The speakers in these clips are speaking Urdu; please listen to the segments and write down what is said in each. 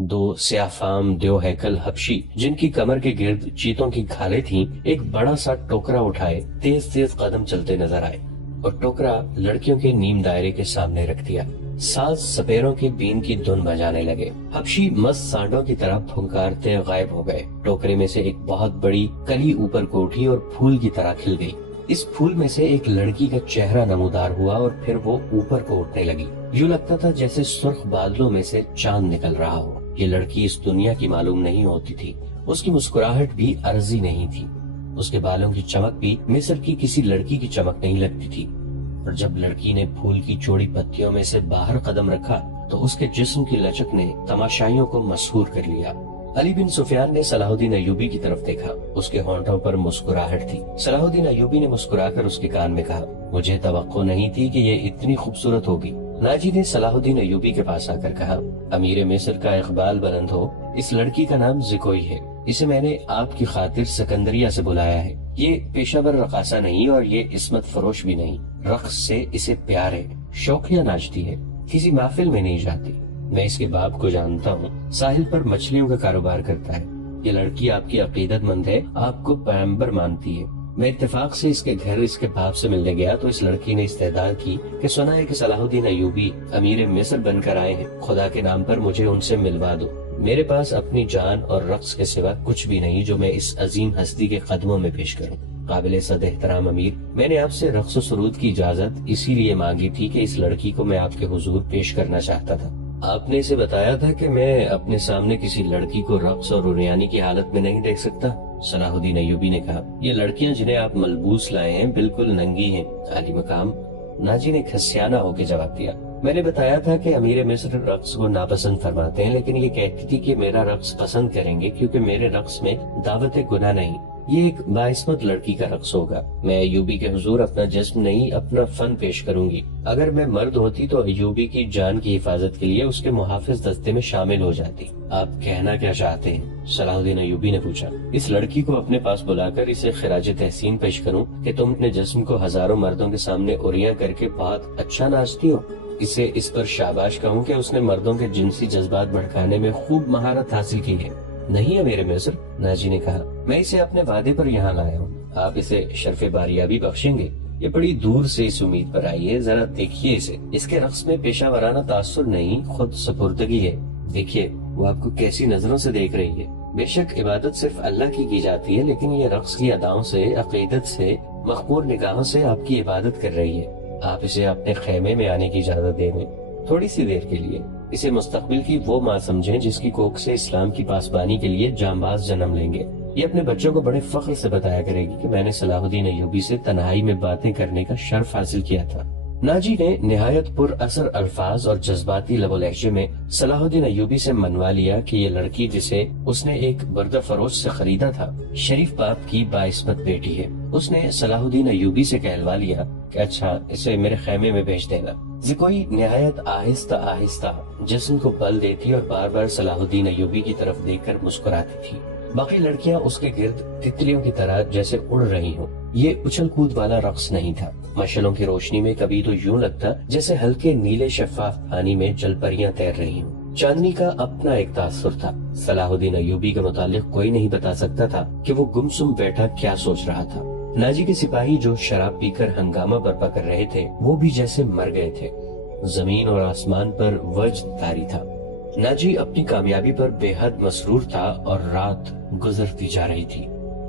دو سیاہ فام دیو ہیکل حبشی جن کی کمر کے گرد چیتوں کی کھالیں تھیں، ایک بڑا سا ٹوکرا اٹھائے تیز تیز قدم چلتے نظر آئے اور ٹوکرا لڑکیوں کے نیم دائرے کے سامنے رکھ دیا۔ ساز سپیروں کی بین کی دھن بجانے لگے۔ حبشی مست سانڈوں کی طرح پھنکارتے غائب ہو گئے۔ ٹوکرے میں سے ایک بہت بڑی کلی اوپر کو اٹھی اور پھول کی طرح کھل گئی۔ اس پھول میں سے ایک لڑکی کا چہرہ نمودار ہوا اور پھر وہ اوپر کو اٹھنے لگی۔ یوں لگتا تھا جیسے سرخ بادلوں میں سے چاند نکل رہا ہو۔ یہ لڑکی اس دنیا کی معلوم نہیں ہوتی تھی۔ اس کی مسکراہٹ بھی عرضی نہیں تھی۔ اس کے بالوں کی چمک بھی مصر کی کسی لڑکی کی چمک نہیں لگتی تھی۔ اور جب لڑکی نے پھول کی چوڑی پتیوں میں سے باہر قدم رکھا تو اس کے جسم کی لچک نے تماشائیوں کو مسحور کر لیا۔ علی بن سفیان نے صلاح الدین ایوبی کی طرف دیکھا۔ اس کے ہونٹوں پر مسکراہٹ تھی۔ صلاح الدین ایوبی نے مسکرا کر اس کے کان میں کہا، مجھے توقع نہیں تھی کہ یہ اتنی خوبصورت ہوگی۔ ناجی نے صلاح الدین ایوبی کے پاس آ کر کہا، امیر مصر کا اقبال بلند ہو، اس لڑکی کا نام زکوئی ہے۔ اسے میں نے آپ کی خاطر سکندریہ سے بلایا ہے۔ یہ پیشہ ور رقاصہ نہیں اور یہ عصمت فروش بھی نہیں۔ رقص سے اسے پیار ہے، شوقیہ ناچتی ہے، کسی محفل میں نہیں جاتی۔ میں اس کے باپ کو جانتا ہوں، ساحل پر مچھلیوں کا کاروبار کرتا ہے۔ یہ لڑکی آپ کی عقیدت مند ہے، آپ کو پیغمبر مانتی ہے۔ میں اتفاق سے اس کے گھر اس کے باپ سے ملنے گیا تو اس لڑکی نے استدعا کی کہ سنا ہے کہ صلاح الدین ایوبی امیر مصر بن کر آئے ہیں، خدا کے نام پر مجھے ان سے ملوا دو۔ میرے پاس اپنی جان اور رقص کے سوا کچھ بھی نہیں جو میں اس عظیم ہستی کے قدموں میں پیش کروں۔ قابل صد احترام امیر، میں نے آپ سے رقص و سرود کی اجازت اسی لیے مانگی تھی کہ اس لڑکی کو میں آپ کے حضور پیش کرنا چاہتا تھا۔ آپ نے اسے بتایا تھا کہ میں اپنے سامنے کسی لڑکی کو رقص اور عریانی کی حالت میں نہیں دیکھ سکتا؟ صلاح الدین ایوبی نے کہا، یہ لڑکیاں جنہیں آپ ملبوس لائے ہیں بالکل ننگی ہیں عالی مقام۔ ناجی نے کھسیانہ ہو کے جواب دیا، میں نے بتایا تھا کہ امیر مصر رقص کو ناپسند فرماتے ہیں، لیکن یہ کہتی تھی کہ میرا رقص پسند کریں گے کیونکہ میرے رقص میں دعوت گناہ نہیں، یہ ایک باعصمت لڑکی کا رقص ہوگا۔ میں ایوبی کے حضور اپنا جسم نہیں اپنا فن پیش کروں گی۔ اگر میں مرد ہوتی تو ایوبی کی جان کی حفاظت کے لیے اس کے محافظ دستے میں شامل ہو جاتی۔ آپ کہنا کیا چاہتے ہیں؟ صلاح الدین ایوبی نے پوچھا۔ اس لڑکی کو اپنے پاس بلا کر اسے خراج تحسین پیش کروں کہ تم اپنے جسم کو ہزاروں مردوں کے سامنے عریاں کر کے بہت اچھا ناچتی ہو؟ اسے اس پر شاباش کہوں کہ اس نے مردوں کے جنسی جذبات بھڑکانے میں خوب مہارت حاصل کی ہے؟ نہیں ہے میرے مصر، ناجی نے کہا، میں اسے اپنے وعدے پر یہاں لایا ہوں۔ آپ اسے شرف باریابی بخشیں گے؟ یہ بڑی دور سے اس امید پر آئی ہے، ذرا دیکھیے اسے۔ اس کے رقص میں پیشہ ورانہ تاثر نہیں، خود سپردگی ہے۔ دیکھیے وہ آپ کو کیسی نظروں سے دیکھ رہی ہے۔ بے شک عبادت صرف اللہ کی جاتی ہے، لیکن یہ رقص کی اداؤں سے، عقیدت سے، مخمور نگاہوں سے آپ کی عبادت کر رہی ہے۔ آپ اسے اپنے خیمے میں آنے کی اجازت دے دیں، تھوڑی سی دیر کے لیے۔ اسے مستقبل کی وہ ماں سمجھیں جس کی کوکھ سے اسلام کی پاسبانی کے لیے جانباز جنم لیں گے۔ یہ اپنے بچوں کو بڑے فخر سے بتایا کرے گی کہ میں نے صلاح الدین ایوبی سے تنہائی میں باتیں کرنے کا شرف حاصل کیا تھا۔ ناجی نے نہایت پر اثر الفاظ اور جذباتی لب و لہجے میں صلاح الدین ایوبی سے منوا لیا کہ یہ لڑکی جسے اس نے ایک بردہ فروش سے خریدا تھا، شریف باپ کی باعصمت بیٹی ہے۔ اس نے صلاح الدین ایوبی سے کہلوا لیا کہ اچھا اسے میرے خیمے میں بھیج دینا۔ زکوئی نہایت آہستہ آہستہ جسم کو بل دیتی اور بار بار صلاح الدین ایوبی کی طرف دیکھ کر مسکراتی تھی۔ باقی لڑکیاں اس کے گرد تتلیوں کی طرح جیسے اڑ رہی ہوں۔ یہ اچھل کود والا رقص نہیں تھا۔ مشعلوں کی روشنی میں کبھی تو یوں لگتا جیسے ہلکے نیلے شفاف پانی میں جل پریاں تیر رہی ہوں۔ چاندنی کا اپنا ایک تاثر تھا۔ صلاح الدین ایوبی کے متعلق کوئی نہیں بتا سکتا تھا کہ وہ گمسم بیٹھا کیا سوچ رہا تھا۔ ناجی کے سپاہی جو شراب پی کر ہنگامہ برپا کر رہے تھے وہ بھی جیسے مر گئے تھے۔ زمین اور آسمان پر وجد طاری تھا۔ ناجی اپنی کامیابی پر بے حد مسرور تھا اور رات گزرتی جا رہی تھی۔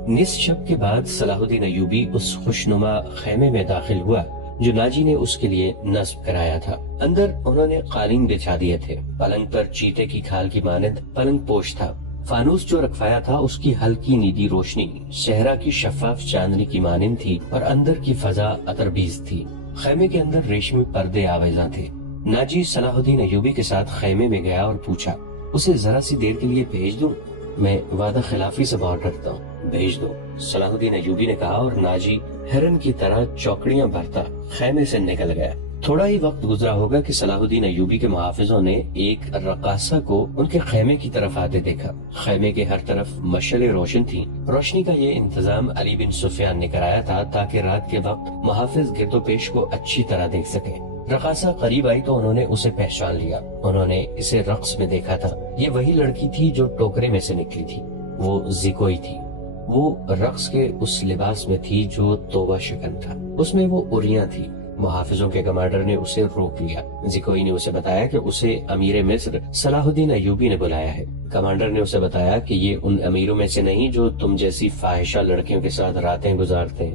نصف شب کے بعد صلاح الدین ایوبی اس خوشنما خیمے میں داخل ہوا جو ناجی نے اس کے لیے نصب کرایا تھا۔ اندر انہوں نے قالین بچھا دیے تھے۔ پلنگ پر چیتے کی کھال کی مانند پلنگ پوش تھا۔ فانوس جو رکھوایا تھا اس کی ہلکی نیلی روشنی صحرا کی شفاف چاندنی کی مانند تھی اور اندر کی فضا عطربیز تھی۔ خیمے کے اندر ریشمی پردے آویزاں تھے۔ ناجی صلاح الدین ایوبی کے ساتھ خیمے میں گیا اور پوچھا، اسے ذرا سی دیر کے لیے بھیج دوں؟ میں وعدہ خلافی سے بہت ڈرتا ہوں، بھیج دو، صلاح الدین ایوبی نے کہا، اور ناجی ہرن کی طرح چوکڑیاں بھرتا خیمے سے نکل گیا۔ تھوڑا ہی وقت گزرا ہوگا کہ صلاح الدین ایوبی کے محافظوں نے ایک رقاصہ کو ان کے خیمے کی طرف آتے دیکھا۔ خیمے کے ہر طرف مشعلیں روشن تھیں۔ روشنی کا یہ انتظام علی بن سفیان نے کرایا تھا تاکہ رات کے وقت محافظ گرد و پیش کو اچھی طرح دیکھ سکیں۔ رقاصہ قریب آئی تو انہوں نے اسے پہچان لیا. انہوں نے اسے رقص میں دیکھا تھا. یہ وہی لڑکی تھی جو ٹوکرے میں سے نکلی تھی. وہ زیکوئی تھی. وہ رقص کے اس لباس میں تھی جو توبہ شکن تھا. اس میں وہ اریاں تھی. محافظوں کے کمانڈر نے اسے روک لیا. زیکوئی نے اسے بتایا کہ اسے امیر مصر صلاح الدین ایوبی نے بلایا ہے. کمانڈر نے اسے بتایا کہ یہ ان امیروں میں سے نہیں جو تم جیسی فاحشہ لڑکیوں کے ساتھ راتیں گزارتے ہیں.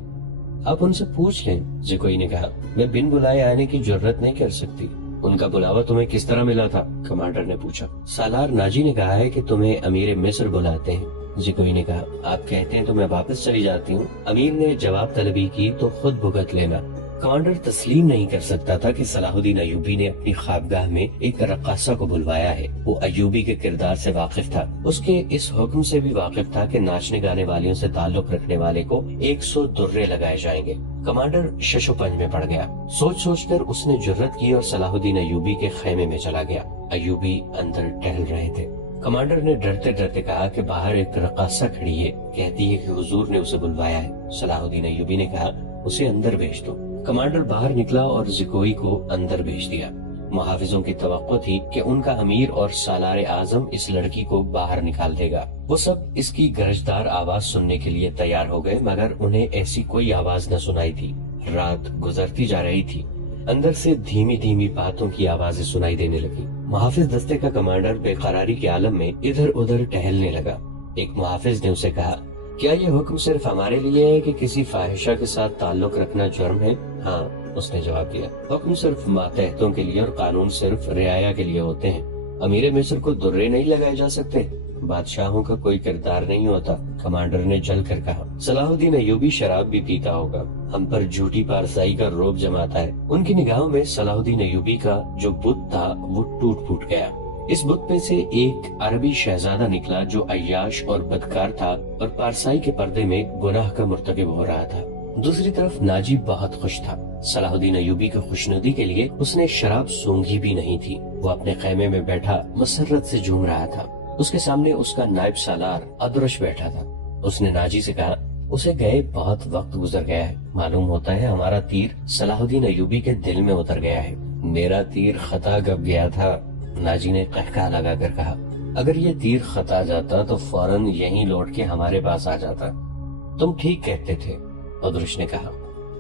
آپ ان سے پوچھ لیں. زیکوئی نے کہا, میں بن بلائے آنے کی جرت نہیں کر سکتی. ان کا بلاوا تمہیں کس طرح ملا تھا؟ کمانڈر نے پوچھا. سالار ناجی نے کہا ہے کہ تمہیں امیر مصر بلاتے ہیں. زیکوئی نے کہا, آپ کہتے ہیں تو میں واپس چلی جاتی ہوں. امیر نے جواب طلبی کی تو خود بھگت لینا. کمانڈر تسلیم نہیں کر سکتا تھا کہ صلاح الدین ایوبی نے اپنی خوابگاہ میں ایک رقاصہ کو بلوایا ہے. وہ ایوبی کے کردار سے واقف تھا. اس کے اس حکم سے بھی واقف تھا کہ ناچنے گانے والیوں سے تعلق رکھنے والے کو 100 درے لگائے جائیں گے. کمانڈر شش و پنج میں پڑ گیا. سوچ سوچ کر اس نے جرت کی اور صلاح الدین ایوبی کے خیمے میں چلا گیا. ایوبی اندر ٹہل رہے تھے. کمانڈر نے ڈرتے ڈرتے کہا کہ باہر ایک رقاصہ کھڑی ہے, کہتی ہے کہ حضور نے اسے بلوایا ہے. صلاح الدین ایوبی نے کہا, اسے اندر بھیج دو. کمانڈر باہر نکلا اور زیکوئی کو اندر بھیج دیا. محافظوں کی توقع تھی کہ ان کا امیر اور سالار اعظم اس لڑکی کو باہر نکال دے گا. وہ سب اس کی گرجدار آواز سننے کے لیے تیار ہو گئے, مگر انہیں ایسی کوئی آواز نہ سنائی تھی. رات گزرتی جا رہی تھی. اندر سے دھیمی دھیمی باتوں کی آوازیں سنائی دینے لگی. محافظ دستے کا کمانڈر بے قراری کے عالم میں ادھر ادھر ٹہلنے لگا. ایک محافظ نے اسے کہا, کیا یہ حکم صرف ہمارے لیے ہے کہ کسی فاحشہ کے ساتھ تعلق رکھنا جرم ہے؟ ہاں, اس نے جواب دیا. حکم صرف ماتحتوں کے لیے اور قانون صرف رعایا کے لیے ہوتے ہیں. امیر مصر کو درے نہیں لگائے جا سکتے. بادشاہوں کا کوئی کردار نہیں ہوتا. کمانڈر نے جل کر کہا, صلاح الدین ایوبی شراب بھی پیتا ہوگا. ہم پر جھوٹی پارسائی کا روب جماتا ہے. ان کی نگاہوں میں صلاح الدین ایوبی کا جو بت تھا وہ ٹوٹ پھوٹ گیا. اس بت میں سے ایک عربی شہزادہ نکلا جو عیاش اور بدکار تھا اور پارسائی کے پردے میں گناہ کا مرتکب ہو رہا تھا. دوسری طرف ناجی بہت خوش تھا. صلاح الدین ایوبی کی خوشنودی کے لیے اس نے شراب سونگھی بھی نہیں تھی. وہ اپنے خیمے میں بیٹھا مسرت سے جھوم رہا تھا. اس کے سامنے اس کا نائب سالار ادرش بیٹھا تھا. اس نے ناجی سے کہا, اسے گئے بہت وقت گزر گیا ہے. معلوم ہوتا ہے ہمارا تیر صلاح الدین ایوبی کے دل میں اتر گیا ہے. میرا تیر خطا کب گیا تھا؟ ناجی نے قہقہ لگا کر کہا, اگر یہ تیر خطا جاتا تو فوراً یہیں لوٹ کے ہمارے پاس آ جاتا. تم ٹھیک کہتے تھے, ادرش نے کہا.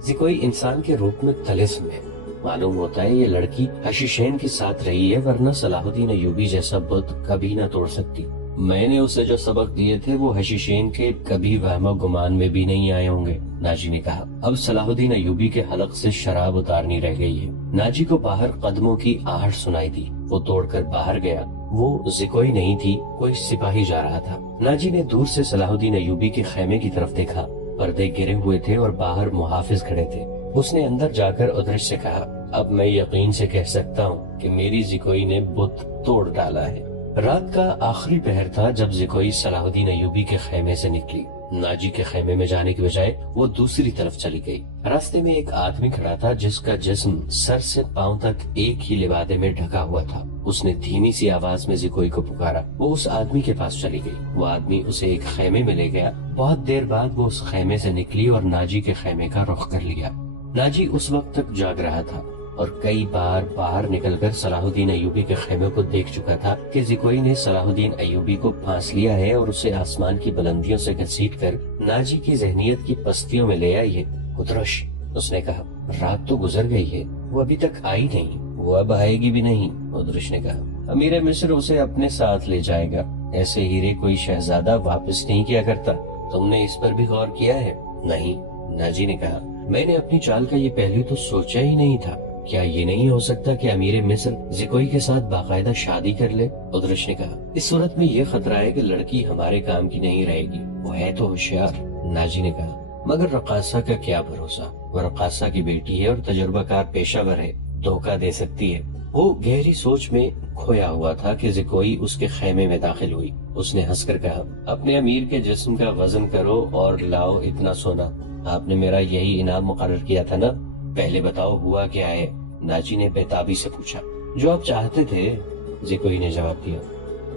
زیکوئی انسان کے روپ میں طلسم ہے. معلوم ہوتا ہے یہ لڑکی حشیشین کے ساتھ رہی ہے, ورنہ صلاح الدین ایوبی جیسا بت کبھی نہ توڑ سکتی. میں نے اسے جو سبق دیے تھے وہ حشیشین کے کبھی وہم و گمان میں بھی نہیں آئے ہوں گے. ناجی نے کہا. اب صلاح الدین ایوبی کے حلق سے شراب اتارنی رہ گئی ہے. ناجی کو باہر قدموں کی آہٹ سنائی دی. وہ توڑ کر باہر گیا. وہ زیکوئی نہیں تھی, کوئی سپاہی جا رہا تھا. ناجی نے دور سے صلاح الدین ایوبی کے خیمے کی طرف دیکھا. پردے گرے ہوئے تھے اور باہر محافظ کھڑے تھے. اس نے اندر جا کر ادرش سے کہا, اب میں یقین سے کہہ سکتا ہوں کہ میری زیکوئی نے بت توڑ ڈالا ہے. رات کا آخری پہر تھا جب زیکوئی صلاح الدین ایوبی کے خیمے سے نکلی. ناجی کے خیمے میں جانے کی بجائے وہ دوسری طرف چلی گئی. راستے میں ایک آدمی کھڑا تھا جس کا جسم سر سے پاؤں تک ایک ہی لبادے میں ڈھکا ہوا تھا. اس نے دھیمی سی آواز میں زیکوئی کو پکارا. وہ اس آدمی کے پاس چلی گئی. وہ آدمی اسے ایک خیمے میں لے گیا. بہت دیر بعد وہ اس خیمے سے نکلی اور ناجی کے خیمے کا رخ کر لیا. ناجی اس وقت تک جاگ رہا تھا اور کئی بار باہر نکل کر صلاح الدین ایوبی کے خیمے کو دیکھ چکا تھا کہ زیکوئی نے صلاح الدین ایوبی کو پھانس لیا ہے اور اسے آسمان کی بلندیوں سے گھسیٹ کر ناجی کی ذہنیت کی پستیوں میں لے آئی ہے. ادرش, اس نے کہا, رات تو گزر گئی ہے, وہ ابھی تک آئی نہیں. وہ اب آئے گی بھی نہیں, ادرش نے کہا. امیر مصر اسے اپنے ساتھ لے جائے گا. ایسے ہیرے کوئی شہزادہ واپس نہیں کیا کرتا. تم نے اس پر بھی غور کیا ہے؟ نہیں, ناجی نے کہا. میں نے اپنی چال کا یہ پہلو تو سوچا ہی نہیں تھا. کیا یہ نہیں ہو سکتا کہ امیر مصر زیکوئی کے ساتھ باقاعدہ شادی کر لے؟ ادرش نے کہا. اس صورت میں یہ خطرہ ہے کہ لڑکی ہمارے کام کی نہیں رہے گی. وہ ہے تو ہوشیار, ناجی نے کہا. مگر رقاصہ کا کیا بھروسہ؟ وہ رقاصہ کی بیٹی ہے اور تجربہ کار پیشہ ور ہے, دھوکہ دے سکتی ہے. وہ گہری سوچ میں کھویا ہوا تھا کہ زیکوئی اس کے خیمے میں داخل ہوئی. اس نے ہنس کر کہا, اپنے امیر کے جسم کا وزن کرو اور لاؤ اتنا سونا. آپ نے میرا یہی انعام مقرر کیا تھا نا؟ پہلے بتاؤ ہوا کیا ہے؟ ناجی نے بےتابی سے پوچھا. جو آپ چاہتے تھے, زیکوئی نے جواب دیا.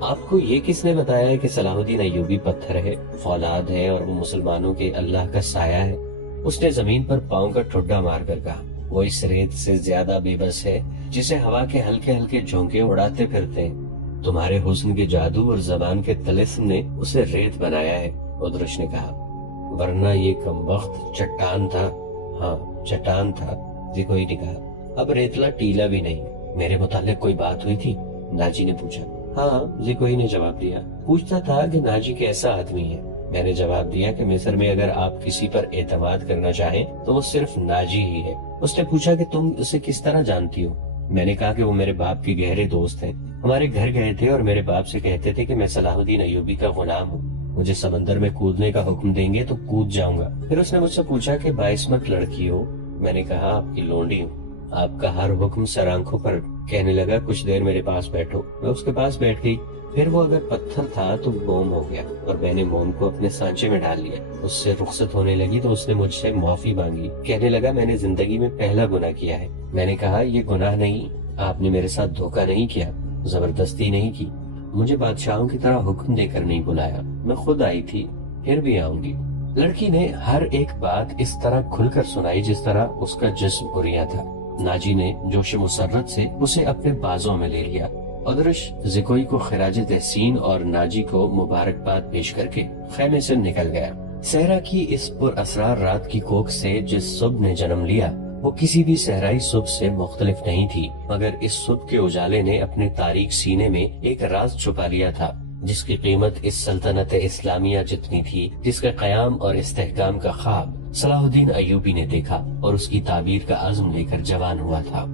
آپ کو یہ کس نے بتایا ہے کہ صلاح الدین ایوبی پتھر ہے, فولاد ہے اور وہ مسلمانوں کے اللہ کا سایہ ہے؟ اس نے زمین پر پاؤں کا ٹھڈا مار کر کہا. وہ اس ریت سے زیادہ بے بس ہے جسے ہوا کے ہلکے ہلکے جھونکے اڑاتے پھرتے ہیں۔ تمہارے حسن کے جادو اور زبان کے طلسم نے اسے ریت بنایا ہے، ادرش نے کہا، ورنہ یہ کمبخت چٹان تھا۔ ہاں چٹان تھا، زکوئی نے کہا، اب ریتلا ٹیلا بھی نہیں۔ میرے متعلق کوئی بات ہوئی تھی؟ ناجی نے پوچھا۔ ہاں، زکوئی نے جواب دیا، پوچھتا تھا کہ ناجی کیسا آدمی ہے۔ میں نے جواب دیا کہ مصر میں اگر آپ کسی پر اعتماد کرنا چاہیں تو وہ صرف ناجی ہی ہے۔ اس نے پوچھا کہ تم اسے کس طرح جانتی ہو؟ میں نے کہا کہ وہ میرے باپ کے گہرے دوست ہیں، ہمارے گھر گئے تھے اور میرے باپ سے کہتے تھے کہ میں صلاح الدین ایوبی کا غلام ہوں، مجھے سمندر میں کودنے کا حکم دیں گے تو کود جاؤں گا۔ پھر اس نے مجھ سے پوچھا کہ باعثمت لڑکی ہو؟ میں نے کہا آپ کی لونڈی ہوں، آپ کا ہر حکم سر آنکھوں پر۔ کہنے لگا کچھ دیر میرے پاس بیٹھو۔ میں اس کے پاس بیٹھ گئی، پھر وہ اگر پتھر تھا تو موم ہو گیا اور میں نے موم کو اپنے سانچے میں ڈال لیا۔ اس سے رخصت ہونے لگی تو اس نے مجھ سے معافی مانگی، کہنے لگا میں نے زندگی میں پہلا گناہ کیا ہے۔ میں نے کہا یہ گناہ نہیں، آپ نے میرے ساتھ دھوکہ نہیں کیا، زبردستی نہیں کی، مجھے بادشاہوں کی طرح حکم دے کر نہیں بلایا، میں خود آئی تھی، پھر بھی آؤں گی۔ لڑکی نے ہر ایک بات اس طرح کھل کر سنائی جس طرح اس کا جسم بھریا تھا۔ ناجی نے جوش مسرت سے اسے اپنے بازوں میں لے لیا۔ ادرش زکوئی کو خراج تحسین اور ناجی کو مبارکباد پیش کر کے خیمے سے نکل گیا۔ صحرا کی اس پر اسرار رات کی کوکھ سے جس صبح نے جنم لیا وہ کسی بھی صحرائی صبح سے مختلف نہیں تھی، مگر اس صبح کے اجالے نے اپنے تاریک سینے میں ایک راز چھپا لیا تھا جس کی قیمت اس سلطنت اسلامیہ جتنی تھی جس کا قیام اور استحکام کا خواب صلاح الدین ایوبی نے دیکھا اور اس کی تعبیر کا عزم لے کر جوان ہوا تھا۔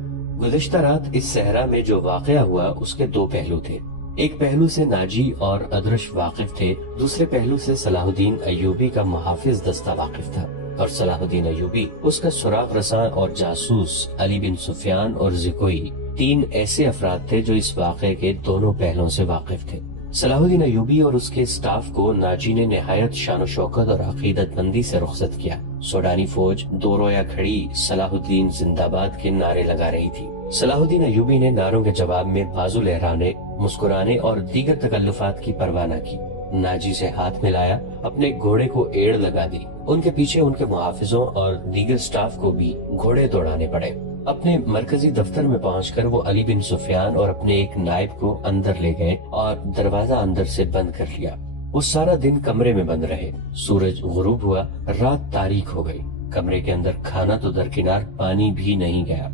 گزشتہ رات اس صحرا میں جو واقعہ ہوا اس کے دو پہلو تھے، ایک پہلو سے ناجی اور ادرش واقف تھے، دوسرے پہلو سے صلاح الدین ایوبی کا محافظ دستہ واقف تھا، اور صلاح الدین ایوبی، اس کا سراغ رساں اور جاسوس علی بن سفیان اور زکوئی، تین ایسے افراد تھے جو اس واقعے کے دونوں پہلوؤں سے واقف تھے۔ صلاح الدین ایوبی اور اس کے اسٹاف کو ناجی نے نہایت شان و شوکت اور عقیدت مندی سے رخصت کیا۔ سوڈانی فوج دو رویا کھڑی صلاح الدین زندہ باد کے نعرے لگا رہی تھی۔ صلاح الدین ایوبی نے نعروں کے جواب میں بازو لہرانے، مسکرانے اور دیگر تکلفات کی پرواہ نہ کی۔ ناجی سے ہاتھ ملایا، اپنے گھوڑے کو ایڑ لگا دی۔ ان کے پیچھے ان کے محافظوں اور دیگر سٹاف کو بھی گھوڑے دوڑانے پڑے۔ اپنے مرکزی دفتر میں پہنچ کر وہ علی بن سفیان اور اپنے ایک نائب کو اندر لے گئے اور دروازہ اندر سے بند کر لیا۔ وہ سارا دن کمرے میں بند رہے۔ سورج غروب ہوا، رات تاریک ہو گئی۔ کمرے کے اندر کھانا تو درکنار، پانی بھی نہیں گیا۔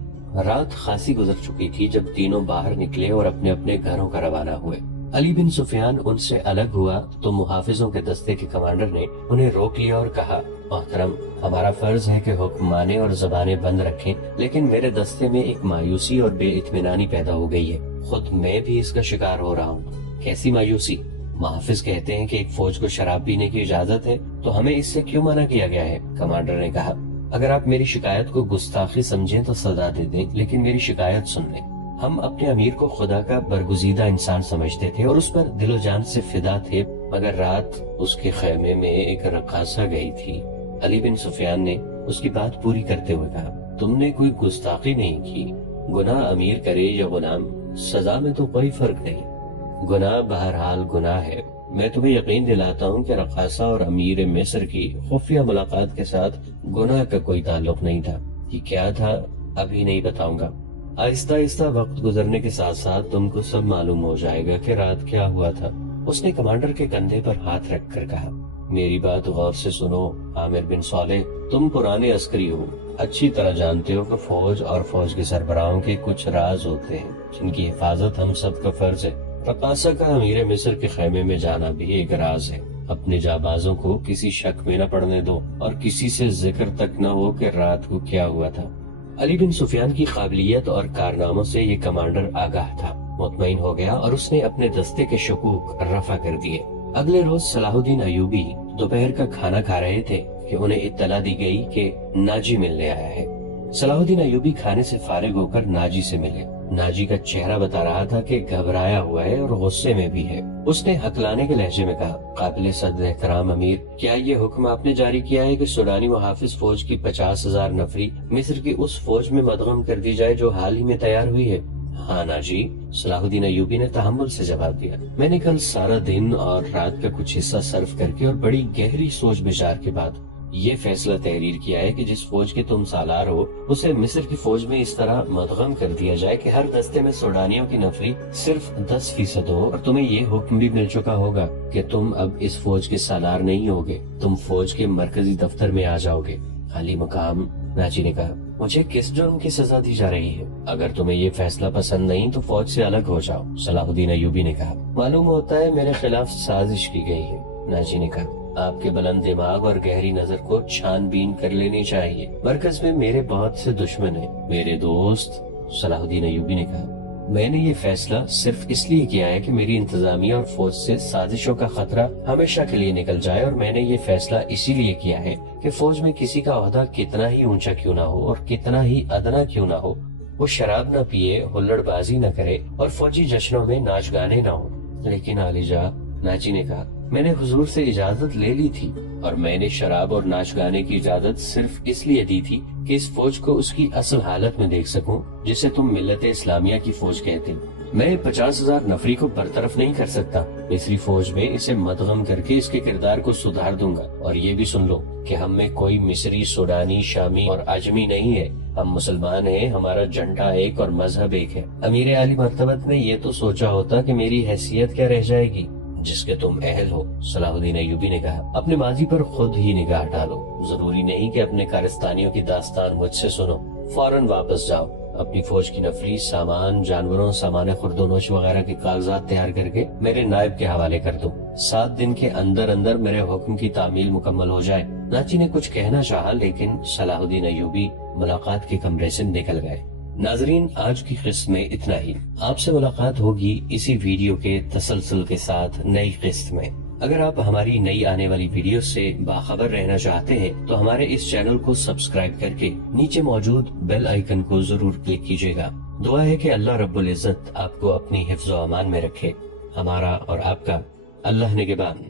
رات خاصی گزر چکی تھی جب تینوں باہر نکلے اور اپنے اپنے گھروں کا روانہ ہوئے۔ علی بن سفیان ان سے الگ ہوا تو محافظوں کے دستے کے کمانڈر نے انہیں روک لیا اور کہا، محترم، ہمارا فرض ہے کہ حکم مانے اور زبانیں بند رکھیں، لیکن میرے دستے میں ایک مایوسی اور بے اطمینانی پیدا ہو گئی ہے، خود میں بھی اس کا شکار ہو رہا ہوں۔ کیسی مایوسی؟ محافظ کہتے ہیں کہ ایک فوج کو شراب پینے کی اجازت ہے تو ہمیں اس سے کیوں منع کیا گیا ہے؟ کمانڈر نے کہا، اگر آپ میری شکایت کو گستاخی سمجھیں تو سزا دے دیں، لیکن میری شکایت سن لیں۔ ہم اپنے امیر کو خدا کا برگزیدہ انسان سمجھتے تھے اور اس پر دل و جان سے فدا تھے، مگر رات اس کے خیمے میں ایک رقاصہ گئی تھی۔ علی بن سفیان نے اس کی بات پوری کرتے ہوئے کہا، تم نے کوئی گستاخی نہیں کی، گناہ امیر کرے یا غلام، سزا میں تو کوئی فرق نہیں، گناہ بہرحال گناہ ہے۔ میں تمہیں یقین دلاتا ہوں کہ رقاصہ اور امیر مصر کی خفیہ ملاقات کے ساتھ گناہ کا کوئی تعلق نہیں تھا۔ یہ کیا تھا ابھی نہیں بتاؤں گا، آہستہ آہستہ وقت گزرنے کے ساتھ ساتھ تم کو سب معلوم ہو جائے گا کہ رات کیا ہوا تھا۔ اس نے کمانڈر کے کندھے پر ہاتھ رکھ کر کہا، میری بات غور سے سنو عامر بن صالح، تم پرانے عسکری ہو، اچھی طرح جانتے ہو کہ فوج اور فوج کے سربراہوں کے کچھ راز ہوتے ہیں جن کی حفاظت ہم سب کا فرض ہے۔ رقاصہ کا امیر مصر کے خیمے میں جانا بھی ایک راز ہے۔ اپنے جانبازوں کو کسی شک میں نہ پڑنے دو اور کسی سے ذکر تک نہ ہو کہ رات کو کیا ہوا تھا۔ علی بن سفیان کی قابلیت اور کارناموں سے یہ کمانڈر آگاہ تھا، مطمئن ہو گیا اور اس نے اپنے دستے کے شکوک رفع کر دیے۔ اگلے روز صلاح الدین ایوبی دوپہر کا کھانا کھا رہے تھے کہ انہیں اطلاع دی گئی کہ ناجی ملنے آیا ہے۔ صلاح الدین ایوبی کھانے سے فارغ ہو کر ناجی سے ملے۔ ناجی کا چہرہ بتا رہا تھا کہ گھبرایا ہوا ہے اور غصے میں بھی ہے۔ اس نے ہکلانے کے لہجے میں کہا، قابل صدر احترام امیر، کیا یہ حکم آپ نے جاری کیا ہے کہ سوڈانی محافظ فوج کی 50,000 نفری مصر کی اس فوج میں مدغم کر دی جائے جو حال ہی میں تیار ہوئی ہے؟ ہاں ناجی، صلاح الدین ایوبی نے تحمل سے جواب دیا، میں نے کل سارا دن اور رات کا کچھ حصہ صرف کر کے اور بڑی گہری سوچ بچار کے بعد یہ فیصلہ تحریر کیا ہے کہ جس فوج کے تم سالار ہو اسے مصر کی فوج میں اس طرح مدغم کر دیا جائے کہ ہر دستے میں سوڈانیوں کی نفری صرف 10% ہو، اور تمہیں یہ حکم بھی مل چکا ہوگا کہ تم اب اس فوج کے سالار نہیں ہوگے، تم فوج کے مرکزی دفتر میں آ جاؤ گے۔ علی مقام ناجی نے کہا، مجھے کس جرم کی سزا دی جا رہی ہے؟ اگر تمہیں یہ فیصلہ پسند نہیں تو فوج سے الگ ہو جاؤ۔ صلاح الدین ایوبی نے کہا، معلوم ہوتا ہے میرے خلاف سازش کی گئی ہے۔ ناجی نے کہا، آپ کے بلند دماغ اور گہری نظر کو چھان بین کر لینی چاہیے، مرکز میں میرے بہت سے دشمن ہیں میرے دوست۔ صلاح الدین ایوبی نے کہا، میں نے یہ فیصلہ صرف اس لیے کیا ہے کہ میری انتظامیہ اور فوج سے سازشوں کا خطرہ ہمیشہ کے لیے نکل جائے، اور میں نے یہ فیصلہ اسی لیے کیا ہے کہ فوج میں کسی کا عہدہ کتنا ہی اونچا کیوں نہ ہو اور کتنا ہی ادنا کیوں نہ ہو، وہ شراب نہ پیے، ہلڑ بازی نہ کرے اور فوجی جشنوں میں ناچ گانے نہ ہو۔ لیکن علی جا، ناجی نے کہا، میں نے حضور سے اجازت لے لی تھی، اور میں نے شراب اور ناچ گانے کی اجازت صرف اس لیے دی تھی کہ اس فوج کو اس کی اصل حالت میں دیکھ سکوں جسے تم ملت اسلامیہ کی فوج کہتے ہیں۔ میں 50,000 نفری کو برطرف نہیں کر سکتا، مصری فوج میں اسے مدغم کر کے اس کے کردار کو سدھار دوں گا۔ اور یہ بھی سن لو کہ ہم میں کوئی مصری، سوڈانی، شامی اور عجمی نہیں ہے، ہم مسلمان ہیں، ہمارا جھنڈا ایک اور مذہب ایک ہے۔ امیر عالی مرتبت نے یہ تو سوچا ہوتا کہ میری حیثیت کیا رہ جائے گی جس کے تم اہل ہو۔ صلاح الدین ایوبی نے کہا، اپنے ماضی پر خود ہی نگاہ ڈالو، ضروری نہیں کہ اپنے کارستانیوں کی داستان مجھ سے سنو، فوراً واپس جاؤ، اپنی فوج کی نفری، سامان، جانوروں، سامان خورد و نوش وغیرہ کے کاغذات تیار کر کے میرے نائب کے حوالے کر دو، 7 دن کے اندر اندر میرے حکم کی تعمیل مکمل ہو جائے۔ ناچی نے کچھ کہنا چاہا لیکن صلاح الدین ایوبی ملاقات کے کمرے سے نکل گئے۔ ناظرین، آج کی قسط میں اتنا ہی، آپ سے ملاقات ہوگی اسی ویڈیو کے تسلسل کے ساتھ نئی قسط میں۔ اگر آپ ہماری نئی آنے والی ویڈیو سے باخبر رہنا چاہتے ہیں تو ہمارے اس چینل کو سبسکرائب کر کے نیچے موجود بیل آئیکن کو ضرور کلک کیجیے گا۔ دعا ہے کہ اللہ رب العزت آپ کو اپنی حفظ و امان میں رکھے۔ ہمارا اور آپ کا اللہ نگہبان۔